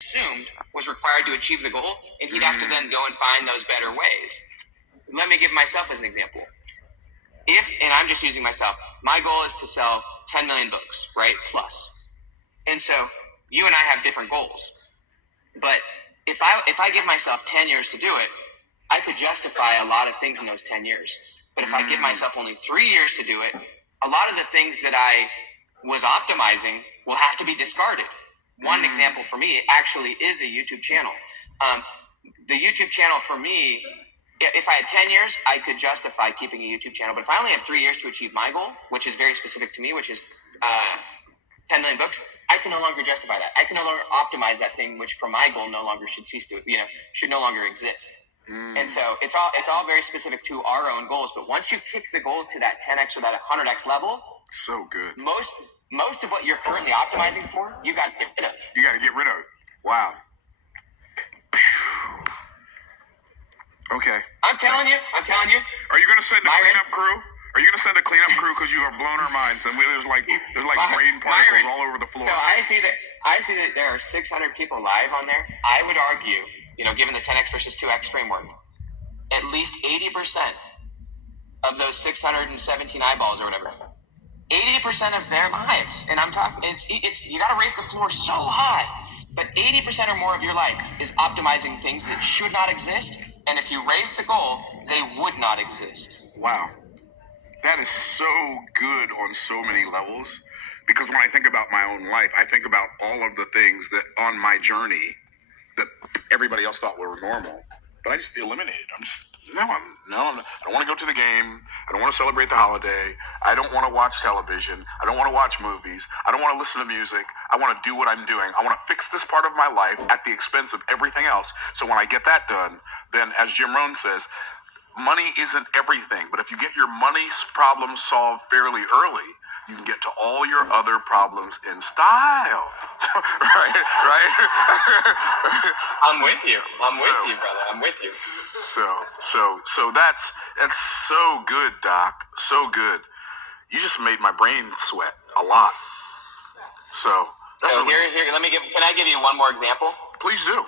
assumed was required to achieve the goal, and he'd have to then go and find those better ways. Let me give myself as an example. And I'm just using myself, my goal is to sell 10 million books, right? Plus. And so you and I have different goals. But if I give myself 10 years to do it, I could justify a lot of things in those 10 years. But if I give myself only 3 years to do it, a lot of the things that I was optimizing will have to be discarded. One example for me actually is a YouTube channel. The YouTube channel for me, if I had 10 years, I could justify keeping a YouTube channel. But if I only have 3 years to achieve my goal, which is very specific to me, which is 10 million books, I can no longer justify that. I can no longer optimize that thing, which for my goal no longer should cease to, should no longer exist. And so it's all very specific to our own goals. But once you kick the goal to that 10x or that 100x level, so good. Most of what you're currently optimizing for, you got to get rid of. You got to get rid of it. Wow. Okay. I'm telling you. Are you going to send a cleanup crew? Are you going to send a cleanup crew because you have blown our minds and there's like brain particles all over the floor? So I see that there are 600 people live on there. I would argue, given the 10x versus 2x framework, at least 80% of those 617 eyeballs or whatever, 80% of their lives, and I'm talking, it's you got to raise the floor so high, but 80% or more of your life is optimizing things that should not exist, and if you raise the goal, they would not exist. Wow. That is so good on so many levels, because when I think about my own life, I think about all of the things that on my journey that everybody else thought were normal, but I just eliminated. I don't want to go to the game. I don't want to celebrate the holiday. I don't want to watch television. I don't want to watch movies. I don't want to listen to music. I want to do what I'm doing. I want to fix this part of my life at the expense of everything else. So when I get that done, then as Jim Rohn says, money isn't everything, but if you get your money problem solved fairly early, you can get to all your other problems in style. right? I'm with you, brother. I'm with you. So that's so good, Doc. So good. You just made my brain sweat a lot. So here, can I give you one more example? Please do.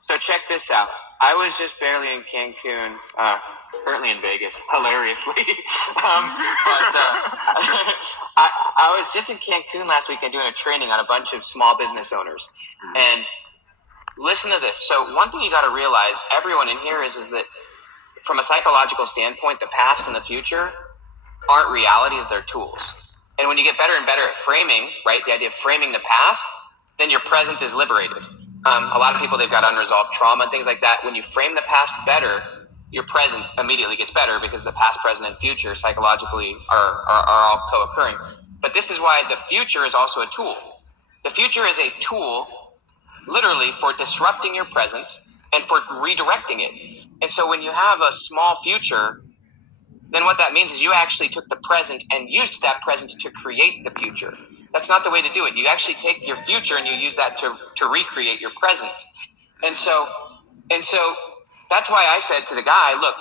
So check this out. I was just barely in Cancun, currently in Vegas, hilariously. I was just in Cancun last weekend doing a training on a bunch of small business owners. And listen to this. So one thing you got to realize, everyone in here, is that from a psychological standpoint, the past and the future aren't realities, they're tools. And when you get better and better at framing, right, the idea of framing the past, then your present is liberated. A lot of people, they've got unresolved trauma and things like that. When you frame the past better, your present immediately gets better because the past, present, and future psychologically are all co-occurring. But this is why the future is also a tool. The future is a tool literally for disrupting your present and for redirecting it. And so when you have a small future, then what that means is you actually took the present and used that present to create the future. That's not the way to do it. You actually take your future and you use that to recreate your present. And so that's why I said to the guy, look,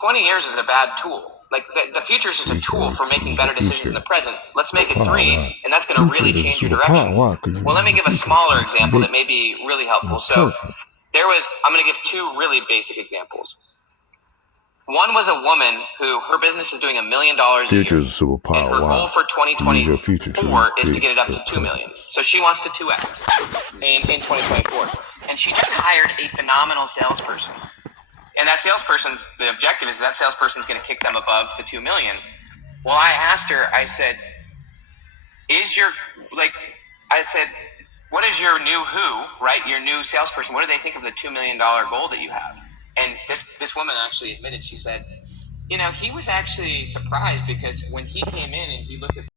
20 years is a bad tool. Like the future is just a tool for making better decisions in the present. Let's make it 3, and that's going to really change your direction. Well, let me give a smaller example that may be really helpful. So I'm going to give 2 really basic examples. One was a woman who her business is doing $1 million a year, and her goal for 2024 is to get it up to 2 million. So she wants to 2x in 2024, and she just hired a phenomenal salesperson. And the objective is that salesperson's going to kick them above the 2 million. Well, I asked her. I said, what is your new your new salesperson? What do they think of the $2 million goal that you have? And this woman actually admitted, she said, he was actually surprised because when he came in and he looked at